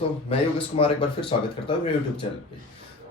तो मैं योगेश कुमार एक बार फिर स्वागत करता हूँ मेरे यूट्यूब चैनल पे।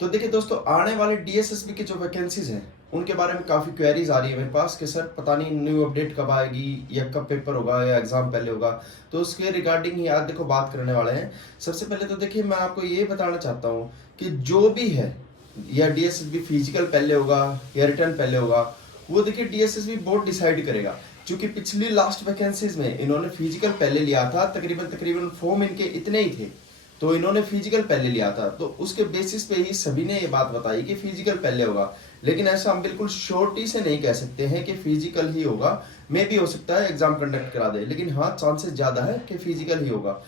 तो देखिए दोस्तों, आने वाले डीएसएसबी की जो वैकेंसीज हैं उनके बारे में काफ़ी क्वेरीज आ रही है मेरे पास कि सर पता नहीं न्यू अपडेट कब आएगी या कब पेपर होगा या एग्जाम पहले होगा। तो उसके रिगार्डिंग ही आज देखो बात करने वाले हैं। सबसे पहले तो देखिए, मैं आपको ये बताना चाहता हूँ कि जो भी है, या डीएसएसबी फिजिकल पहले होगा या रिटर्न पहले होगा, वो देखिए डीएसएसबी बोर्ड डिसाइड करेगा। क्योंकि पिछली लास्ट वैकेंसीज में इन्होंने फिजिकल पहले लिया था, तकरीबन तकरीबन फॉर्म इनके इतने ही थे, तो इन्होंने फिजिकल पहले लिया था। तो उसके बेसिस पे ही सभी ने ये बात बताई कि फिजिकल पहले होगा। लेकिन ऐसा हम बिल्कुल श्योरिटी से नहीं कह सकते हैं कि फिजिकल ही होगा। मे भी हो सकता है एग्जाम कंडक्ट करा दे, लेकिन हाँ, चांसेस ज़्यादा है कि फिजिकल ही होगा।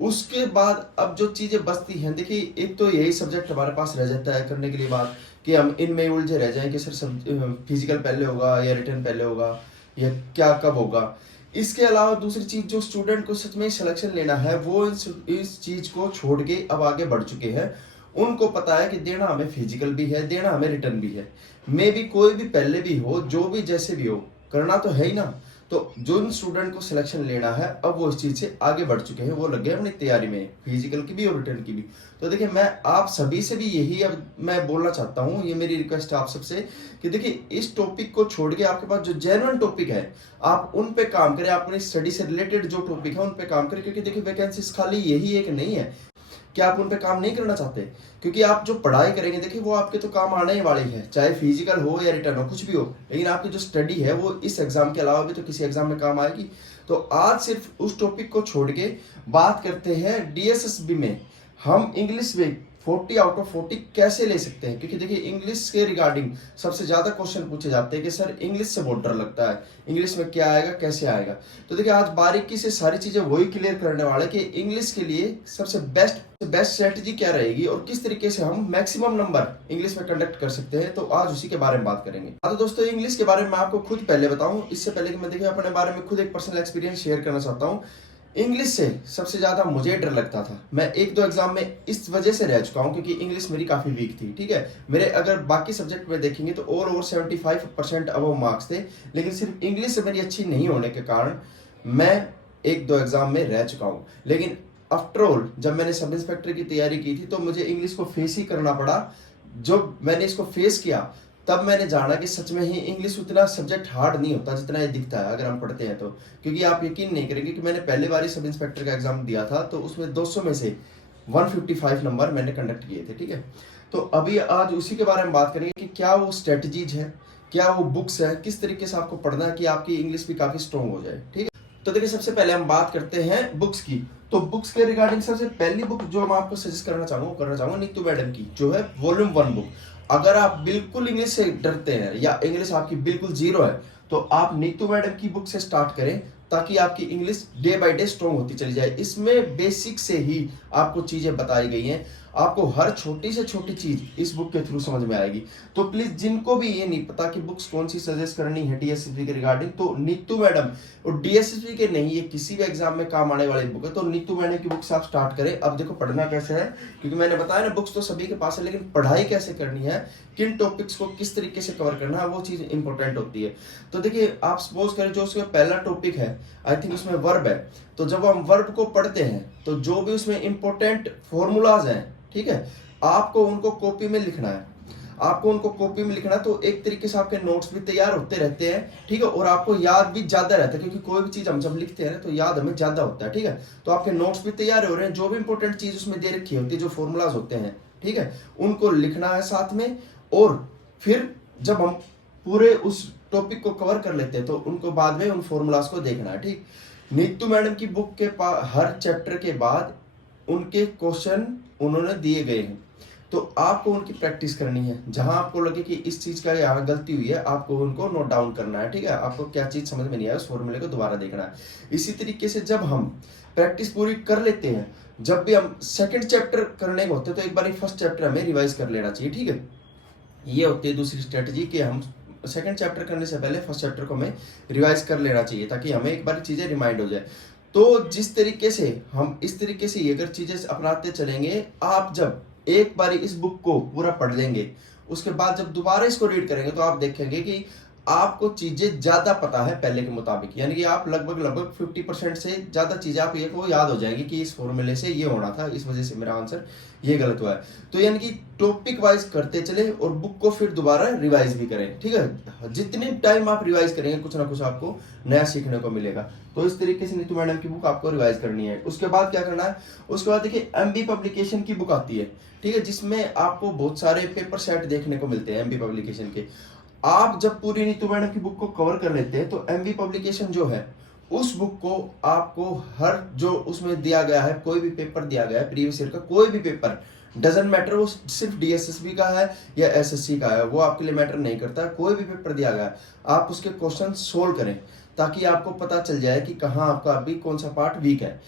उसके बाद अब जो चीज़ें बचती हैं, देखिए एक तो यही सब्जेक्ट हमारे पास रह जाता है करने के लिए बात, कि हम इनमें उलझे रह जाएं कि सर सब फिजिकल पहले होगा या रिटर्न पहले होगा या क्या कब होगा। इसके अलावा दूसरी चीज, जो स्टूडेंट को सच में सिलेक्शन लेना है वो इस चीज को छोड़ के अब आगे बढ़ चुके हैं। उनको पता है कि देना हमें फिजिकल भी है, देना हमें रिटर्न भी है। मे भी कोई भी पहले भी हो, जो भी जैसे भी हो, करना तो है ही ना। तो जो स्टूडेंट को सिलेक्शन लेना है अब वो इस चीज से आगे बढ़ चुके हैं, वो लग गए अपनी तैयारी में, फिजिकल की भी और रिटर्न की भी। तो देखिए, मैं आप सभी से भी यही अब मैं बोलना चाहता हूँ, ये मेरी रिक्वेस्ट है आप सबसे, कि देखिए इस टॉपिक को छोड़ के आपके पास जो जेन्युइन टॉपिक है आप उन पे काम करें, अपनी स्टडी से रिलेटेड जो टॉपिक है उन पे काम करें। क्योंकि देखिए वैकेंसीज खाली यही एक नहीं है कि आप उन पे काम नहीं करना चाहते। क्योंकि आप जो पढ़ाई करेंगे देखिए वो आपके तो काम आने ही वाली है, चाहे फिजिकल हो या रिटर्न हो, कुछ भी हो। लेकिन आपकी जो स्टडी है वो इस एग्जाम के अलावा भी तो किसी एग्जाम में काम आएगी। तो आज सिर्फ उस टॉपिक को छोड़ के बात करते हैं डीएसएसबी में हम इंग्लिश में 40 आउट ऑफ 40 कैसे ले सकते हैं। क्योंकि देखिए इंग्लिश के रिगार्डिंग सबसे ज्यादा क्वेश्चन पूछे जाते हैं कि सर इंग्लिश से बहुत डर लगता है, इंग्लिश में क्या आएगा कैसे आएगा। तो देखिए आज बारीकी से सारी चीजें वही क्लियर करने वाले कि इंग्लिश के लिए सबसे बेस्ट स्ट्रेटजी क्या रहेगी और किस तरीके से हम मैक्सिमम नंबर इंग्लिश में कंडक्ट कर सकते हैं। तो आज उसी के बारे में बात करेंगे। तो दोस्तों, इंग्लिश के बारे में मैं आपको खुद पहले बताऊं, इससे पहले कि मैं देखिए अपने बारे में खुद एक पर्सनल एक्सपीरियंस शेयर करना चाहता हूं। इंग्लिश से सबसे ज्यादा मुझे डर लगता था। मैं एक दो एग्जाम में इस वजह से रह चुका हूं क्योंकि इंग्लिश मेरी काफी वीक थी। ठीक है, मेरे अगर बाकी सब्जेक्ट में देखेंगे तो और 75% अबव मार्क्स थे, लेकिन सिर्फ इंग्लिश से मेरी अच्छी नहीं होने के कारण मैं एक दो एग्जाम में रह चुका हूं। लेकिन आफ्टर ऑल जब मैंने सब इंस्पेक्टर की तैयारी की थी तो मुझे इंग्लिश को फेस ही करना पड़ा। जब मैंने इसको फेस किया तब मैंने जाना कि सच में ही इंग्लिश उतना सब्जेक्ट हार्ड नहीं होता जितना ये दिखता है अगर हम पढ़ते हैं तो। क्योंकि आप यकीन नहीं करेंगे कि मैंने पहले बार ही सब इंस्पेक्टर का एग्जाम दिया था तो उसमें 200 में से 155 नंबर मैंने कंडक्ट किए थे। ठीक है, तो अभी आज उसी के बारे में बात करेंगे कि क्या वो स्ट्रेटजीज है, क्या वो बुक्स है, किस तरीके से आपको पढ़ना है कि आपकी इंग्लिश भी काफी स्ट्रॉन्ग हो जाए। ठीक है, तो देखिए सबसे पहले हम बात करते हैं बुक्स की। तो बुक्स के रिगार्डिंग सबसे पहली बुक जो मैं आपको सजेस्ट करना चाहूंगा नीतू मैडम की, जो है वॉल्यूम 1 बुक। अगर आप बिल्कुल इंग्लिश से डरते हैं या इंग्लिश आपकी बिल्कुल जीरो है तो आप नीतू मैडम की बुक से स्टार्ट करें, ताकि आपकी English day by day strong होती चली जाए। इसमें बेसिक से ही आपको चीजें बताई गई हैं, आपको हर छोटी से छोटी चीज इस बुक के थ्रू समझ में आएगी। तो प्लीज जिनको भी ये नहीं पता कि बुक्स कौन सी सजेस्ट करनी है डीएसएसबी के रिगार्डिंग, तो नीतू मैडम, और डीएसएसबी के नहीं, ये किसी भी एग्जाम में काम आने वाली बुक है, तो नीतू मैडम की बुक से आप स्टार्ट करें। अब देखो पढ़ना कैसे है, क्योंकि मैंने बताया ना बुक्स तो सभी के पास है, लेकिन पढ़ाई कैसे करनी है, किन टॉपिक्स को किस तरीके से कवर करना है, वो चीज इंपॉर्टेंट होती है। तो देखिए आप सपोज करें जो उसका पहला टॉपिक है, आई थिंक उसमें वर्ब है। तो जब हम वर्ब को पढ़ते हैं तो जो भी उसमें इंपॉर्टेंट फॉर्मूलाज हैं, ठीक है, आपको उनको कॉपी में लिखना है। आपको उनको कॉपी में लिखना, तो एक तरीके से आपके नोट्स भी तैयार होते रहते हैं। ठीक है, और आपको याद भी ज्यादा रहता है, क्योंकि कोई भी चीज हम जब लिखते हैं ना तो याद हमें ज्यादा होता है। ठीक है, तो आपके नोट्स भी तैयार हो रहे हैं, जो भी इंपॉर्टेंट चीज उसमें दे रखी होती है, जो फॉर्मूलाज होते हैं, ठीक है, उनको लिखना है साथ में। और फिर जब हम पूरे उस टॉपिक को कवर कर लेते हैं तो उनको बाद में उन फॉर्मूलाज को देखना है। ठीक, नीतू मैडम की बुक के हर चैप्टर के बाद उनके क्वेश्चन उन्होंने दिए गए हैं, तो आपको उनकी प्रैक्टिस करनी है। जहां आपको लगे कि इस चीज का यहाँ गलती हुई है, आपको उनको नोट डाउन करना है। ठीक है, आपको क्या चीज समझ में नहीं आया उस फॉर्मूले को दोबारा देखना है। इसी तरीके से जब हम प्रैक्टिस पूरी कर लेते हैं, जब भी हम सेकंड चैप्टर करने को होते हैं तो एक बार फर्स्ट चैप्टर हमें रिवाइज कर लेना चाहिए। ठीक है, ये होती है दूसरी स्ट्रेटजी कि हम सेकंड चैप्टर करने से पहले फर्स्ट चैप्टर को हमें रिवाइज कर लेना चाहिए, ताकि हमें एक बार चीजें रिमाइंड हो जाए। तो जिस तरीके से हम इस तरीके से अगर चीजें अपनाते चलेंगे, आप जब एक बार इस बुक को पूरा पढ़ लेंगे, उसके बाद जब दोबारा इसको रीड करेंगे तो आप देखेंगे कि आपको चीजें ज्यादा पता है पहले के मुताबिक, यानी कि आप लगभग 50% से ज्यादा चीजें आप ये को याद हो जाएगी कि इस फॉर्मूले से ये होना था, इस वजह से मेरा आंसर ये गलत हुआ है। तो यानी कि टॉपिक वाइज करते चले और बुक को फिर दोबारा रिवाइज भी करें, ठीक है। जितने टाइम आप रिवाइज करेंगे कुछ ना कुछ आपको नया सीखने को मिलेगा। तो इस तरीके से नीतू मैडम की बुक आपको रिवाइज करनी है। उसके बाद क्या करना है, उसके बाद देखिए एमबी पब्लिकेशन की बुक आती है, ठीक है, जिसमें आपको बहुत सारे पेपर सेट देखने को मिलते हैं एमबी पब्लिकेशन के। आप जब पूरी नीतू मैडम की बुक को कवर कर लेते हैं तो एमबी पब्लिकेशन जो है उस बुक को आपको हर जो उसमें दिया गया है, कोई भी पेपर दिया गया है प्रीवियस ईयर का, कोई भी पेपर डजेंट मैटर वो सिर्फ डीएसएसबी का है या एसएससी का है, वो आपके लिए मैटर नहीं करता। कोई भी पेपर दिया गया है आप उसके क्वेश्चन सोल्व करें ताकि आपको पता चल जाए कि कहाँ आपका अभी कौन सा पार्ट वीक है।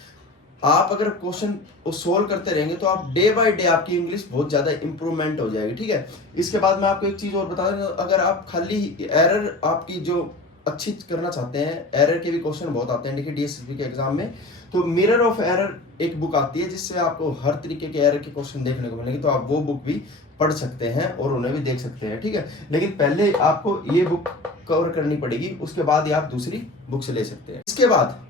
आप अगर क्वेश्चन सोल्व करते रहेंगे तो आप डे बाय डे आपकी इंग्लिश बहुत ज्यादा इंप्रूवमेंट हो जाएगी, ठीक है। इसके बाद मैं आपको एक चीज और बता दूं, अगर आप खाली एरर आपकी जो अच्छी करना चाहते हैं, एरर के भी क्वेश्चन बहुत आते हैं देखिए डीएसएसबी के एग्जाम में, तो मिरर ऑफ एरर एक बुक आती है जिससे आपको हर तरीके के एरर के क्वेश्चन देखने को मिलेंगे। तो आप वो बुक भी पढ़ सकते हैं और उन्हें भी देख सकते हैं, ठीक है। लेकिन पहले आपको ये बुक कवर करनी पड़ेगी, उसके बाद ही आप दूसरी बुक से ले सकते हैं। इसके बाद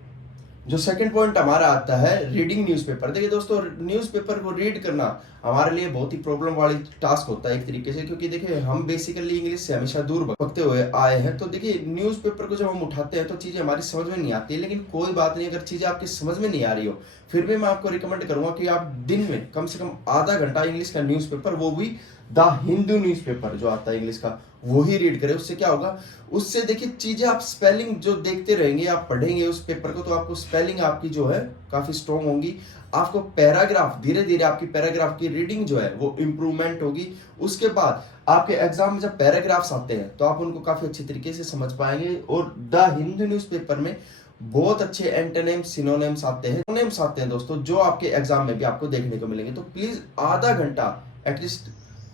जो सेकंड पॉइंट हमारा आता है रीडिंग न्यूज़पेपर। देखिए दोस्तों, न्यूज़पेपर को रीड करना हमारे लिए बहुत ही प्रॉब्लम वाली टास्क होता है एक तरीके से, क्योंकि देखिए हम बेसिकली इंग्लिश से हमेशा दूर भटकते हुए आए हैं। तो देखिए न्यूज़पेपर को जब हम उठाते हैं तो चीज़ें हमारी समझ में नहीं आती है, लेकिन कोई बात नहीं, अगर चीज़ें आपकी समझ में नहीं आ रही हो फिर भी मैं आपको रिकमेंड करूंगा कि आप दिन में कम से कम आधा घंटा इंग्लिश का न्यूज़पेपर, वो भी द हिंदू न्यूज़पेपर जो आता है इंग्लिश का, वो ही रीड करें। उससे क्या होगा, उससे देखिए चीजें आप स्पेलिंग जो देखते रहेंगे, आप पढ़ेंगे उस पेपर को, तो आपको स्पेलिंग आपकी जो है काफी स्ट्रॉन्ग होगी। आपको पैराग्राफ धीरे धीरे आपकी पैराग्राफ की रीडिंग जो है वो इंप्रूवमेंट होगी। उसके बाद आपके एग्जाम में जब पैराग्राफ्स आते हैं तो आप उनको काफी अच्छी तरीके से समझ पाएंगे। और द हिंदू न्यूज़पेपर में बहुत अच्छे एंटोनिम्स सिनोनिम्स आते हैं, सिनोनिम्स आते हैं दोस्तों, जो आपके एग्जाम में भी आपको देखने को मिलेंगे। तो प्लीज आधा घंटा एटलीस्ट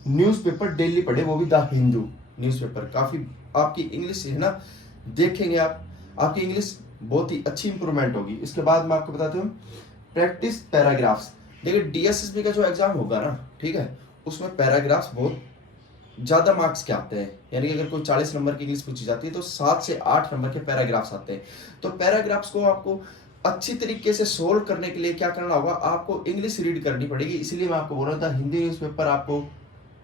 न्यूज़पेपर डेली पढ़े, वो भी द हिंदू न्यूज़पेपर। काफी आपकी इंग्लिश है ना, देखेंगे आप, आपकी इंग्लिश बहुत ही अच्छी इंप्रूवमेंट होगी। इसके बाद मैं आपको बताता हूँ प्रैक्टिस पैराग्राफ्स। देखिए डीएसएसबी का जो एग्जाम होगा ना, ठीक है, उसमें पैराग्राफ्स बहुत ज्यादा मार्क्स के आते हैं, यानी कि अगर कोई 40 नंबर की इंग्लिश पूछी जाती है तो 7 से 8 नंबर के पैराग्राफ्स आते हैं। तो पैराग्राफ्स को आपको अच्छी तरीके से सोल्व करने के लिए क्या करना होगा, आपको इंग्लिश रीड करनी पड़ेगी। इसलिए मैं आपको बोल रहा था हिंदी न्यूज़पेपर आपको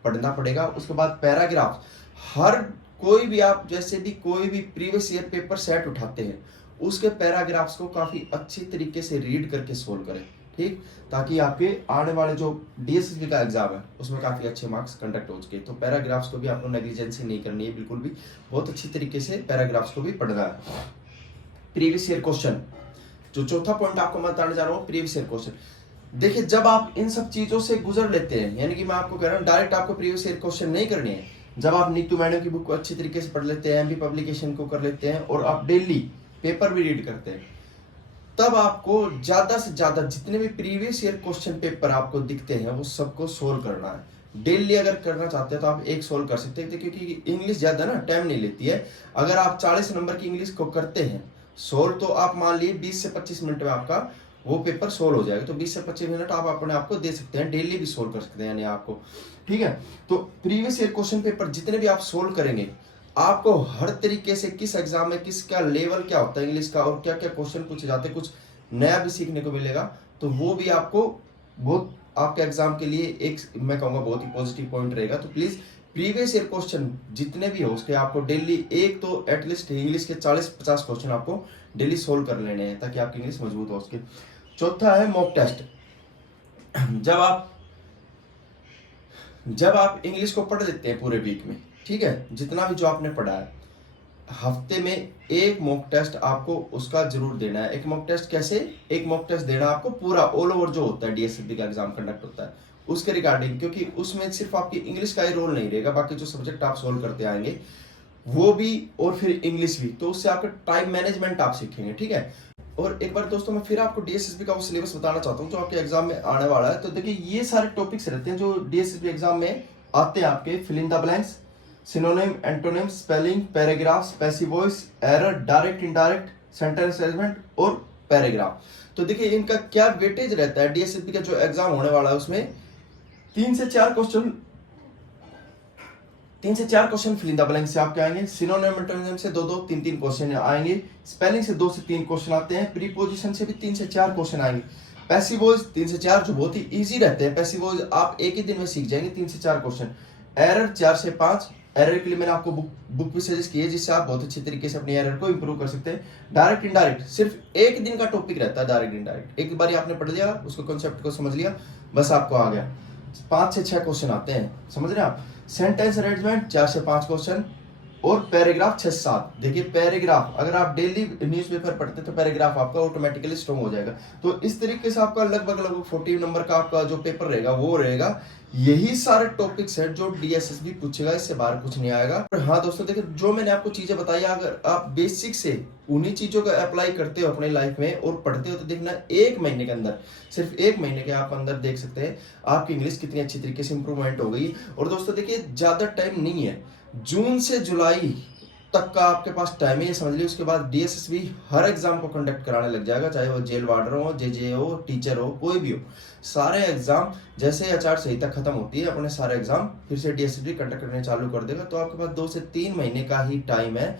पढ़ना पड़ेगा। उसके बाद पैराग्राफ, हर कोई भी आप जैसे भी कोई भी प्रीवियस ईयर पेपर सेट उठाते हैं उसके पैराग्राफ्स को काफी अच्छी तरीके से रीड करके सोल्व करें, ठीक, ताकि आपके आने वाले जो डीएसएसबी का एग्जाम है उसमें काफी अच्छे मार्क्स कंडक्ट हो सके। तो पैराग्राफ्स को भी आपको नेग्लिजेंसी नहीं करनी है बिल्कुल भी, बहुत अच्छी तरीके से पैराग्राफ्स को भी पढ़ना है। प्रीवियस ईयर क्वेश्चन, जो चौथा पॉइंट आपको मैं बताने जा रहा हूँ, प्रीवियस ईयर क्वेश्चन। देखिए जब आप इन सब चीजों से गुजर लेते हैं, यानी कि मैं आपको कह रहा हूँ डायरेक्ट आपको प्रीवियस ईयर क्वेश्चन नहीं करने हैं, जब आप नीतू मैडम की बुक को अच्छी तरीके से पढ़ लेते हैं, एमबी पब्लिकेशन को कर लेते हैं और आप डेली पेपर भी रीड करते हैं, तब आपको ज्यादा से ज्यादा जितने भी प्रीवियस ईयर क्वेश्चन पेपर आपको दिखते हैं वो सबको सोल्व करना है। डेली अगर करना चाहते हैं तो आप एक सोल्व कर सकते हैं, क्योंकि इंग्लिश ज्यादा ना टाइम नहीं लेती है। अगर आप 40 नंबर की इंग्लिश को करते हैं सोल्व, तो आप मान लिए 20 से 25 मिनट में आपका वो पेपर सोल्व हो जाएगा। तो 20 से 25 मिनट आप अपने आप को दे सकते हैं, डेली भी सोल्व कर सकते हैं यानी आपको, ठीक है। तो प्रीवियस ईयर क्वेश्चन पेपर जितने भी आप सोल्व करेंगे, आपको हर तरीके से किस एग्जाम में किसका लेवल क्या होता है इंग्लिश का और क्या क्या क्वेश्चन पूछे जाते हैं, कुछ नया भी सीखने को मिलेगा। तो वो भी आपको बहुत आपके एग्जाम के लिए एक मैं कहूँगा बहुत ही पॉजिटिव पॉइंट रहेगा। तो प्लीज प्रीवियस ईयर क्वेश्चन जितने भी हो उसके आपको डेली एक तो एटलीस्ट इंग्लिश के 40-50 क्वेश्चन आपको डेली सोल्व कर लेने हैं ताकि आपकी इंग्लिश मजबूत हो उसके। चौथा है मॉक टेस्ट। जब आप इंग्लिश को पढ़ लेते हैं पूरे वीक में, ठीक है, जितना भी जो आपने पढ़ा है, हफ्ते में एक मॉक टेस्ट आपको उसका जरूर देना है। एक मॉक टेस्ट कैसे, एक मॉक टेस्ट देना आपको पूरा ऑल ओवर जो होता है डीएसएसबी का एग्जाम कंडक्ट होता है उसके रिगार्डिंग, क्योंकि उसमें सिर्फ आपकी इंग्लिश का ही रोल नहीं रहेगा, बाकी जो सब्जेक्ट आप सोल्व करते आएंगे वो भी और फिर इंग्लिश भी, तो उससे आपका टाइम मैनेजमेंट आप सीखेंगे, ठीक है। और एक बार दोस्तों मैं फिर आपको डीएसएसबी का वो सिलेबस बताना चाहता हूँ जो आपके एग्जाम में आने वाला है। तो देखिए ये सारे टॉपिक्स रहते हैं जो डीएसएसबी एग्जाम में आते हैं आपके, fill in the blanks, synonym, antonym, spelling, paragraphs, passive voice, error, direct indirect, sentence arrangement और पैराग्राफ। तो देखिए इनका क्या वेटेज रहता है, डीएसएसबी का जो एग्जाम होने वाला है उसमें 3 से 4 क्वेश्चन 3 से 4 question fill in the blank से आपके आएंगे। सिनोनिम एंटोनिम से 2-2, 3-3 क्वेश्चन आएंगे। स्पेलिंग से 2 से 3 क्वेश्चन आते हैं। प्रीपोजिशन से भी 3 से 4 क्वेश्चन आएंगे। पैसिव वॉइस 3 से 4 जो बहुत ही इजी रहते हैं। पैसिव वॉइस आप एक ही दिन में सीख जाएंगे 3 से 4 क्वेश्चन। एरर 4 से 5। एरर के लिए मैंने आपको बुक भी सजेस्ट की है, जिससे आप बहुत अच्छी तरीके से अपनी एरर को इंप्रूव कर सकते हैं। डायरेक्ट इनडायरेक्ट सिर्फ एक दिन का टॉपिक रहता है। डायरेक्ट इनडायरेक्ट एक बार आपने पढ़ लिया, उसको कॉन्सेप्ट को समझ लिया, बस आपको आ गया। 5 से 6 क्वेश्चन आते हैं, समझ रहे हैं आप। सेंटेंस अरेंजमेंट 4 से 5 क्वेश्चन और पैराग्राफ 6 से 7। देखिए पैराग्राफ अगर आप डेली न्यूज़पेपर पढ़ते तो पैराग्राफ आपका ऑटोमेटिकली स्ट्रॉन्ग हो जाएगा। तो इस तरीके से आपका लगभग 40 नंबर का आपका जो पेपर रहेगा वो रहेगा। यही सारे टॉपिक्स हैं जो डीएसएसबी पूछेगा, इससे बाहर कुछ नहीं आएगा। और हाँ दोस्तों देखिए, जो मैंने आपको चीजें बताई, अगर आप बेसिक से उन्हीं चीजों को अप्लाई करते हो अपने लाइफ में और पढ़ते हो तो देखना 1 महीने के अंदर, सिर्फ 1 महीने के आप अंदर देख सकते हैं आपकी इंग्लिश कितनी अच्छी तरीके से इंप्रूवमेंट हो गई। और दोस्तों देखिए ज्यादा टाइम नहीं है, जून से जुलाई तक का आपके पास टाइम है, ये समझ लीजिए। उसके बाद डीएसएसबी हर एग्जाम को कंडक्ट कराने लग जाएगा, चाहे वो जेल वार्डर हो, जेजे हो, टीचर हो, कोई भी हो। सारे एग्जाम जैसे आचार संहिता खत्म होती है, अपने सारे एग्जाम फिर से डीएसएसबी कंडक्ट करने चालू कर देगा। तो आपके पास 2 से 3 महीने का ही टाइम है।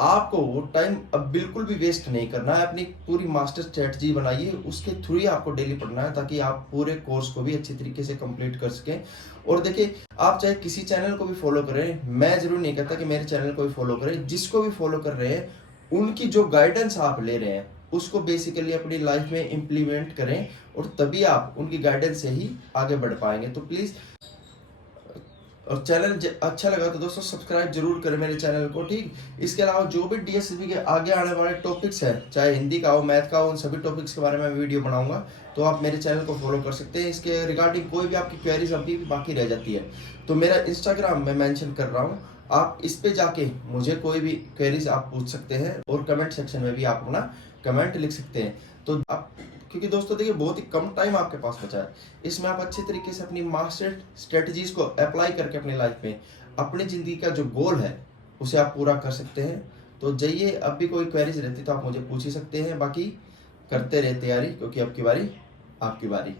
आपको वो टाइम अब बिल्कुल भी वेस्ट नहीं करना है। अपनी पूरी मास्टर स्ट्रेटजी बनाइए, उसके थ्रू ही आपको डेली पढ़ना है, ताकि आप पूरे कोर्स को भी अच्छी तरीके से कंप्लीट कर सकें। और देखिए आप चाहे किसी चैनल को भी फॉलो करें, मैं जरूर नहीं कहता कि मेरे चैनल को भी फॉलो करें, जिसको भी फॉलो कर रहे हैं उनकी जो गाइडेंस आप ले रहे हैं उसको बेसिकली अपनी लाइफ में इम्प्लीमेंट करें, और तभी आप उनकी गाइडेंस से ही आगे बढ़ पाएंगे। तो प्लीज़, और चैनल अच्छा लगा तो दोस्तों सब्सक्राइब जरूर करें मेरे चैनल को, ठीक। इसके अलावा जो भी डीएसएसबी के आगे आने वाले टॉपिक्स हैं, चाहे हिंदी का हो, मैथ का हो, उन सभी टॉपिक्स के बारे में वीडियो बनाऊंगा, तो आप मेरे चैनल को फॉलो कर सकते हैं। इसके रिगार्डिंग कोई भी आपकी क्वेरीज अभी भी बाकी रह जाती है तो मेरा इंस्टाग्राम में मेंशन कर रहा हूँ, आप इस पे जाके मुझे कोई भी क्वेरीज आप पूछ सकते हैं, और कमेंट सेक्शन में भी आप अपना कमेंट लिख सकते हैं। तो आप, क्योंकि दोस्तों देखिए बहुत ही कम टाइम आपके पास बचा है, इसमें आप अच्छे तरीके से अपनी मास्टर स्ट्रेटजीज को अप्लाई करके अपनी लाइफ में अपनी ज़िंदगी का जो गोल है उसे आप पूरा कर सकते हैं। तो जाइए, अब भी कोई क्वेरीज रहती तो आप मुझे पूछ ही सकते हैं, बाकी करते रहे तैयारी, क्योंकि अब की बारी आपकी बारी।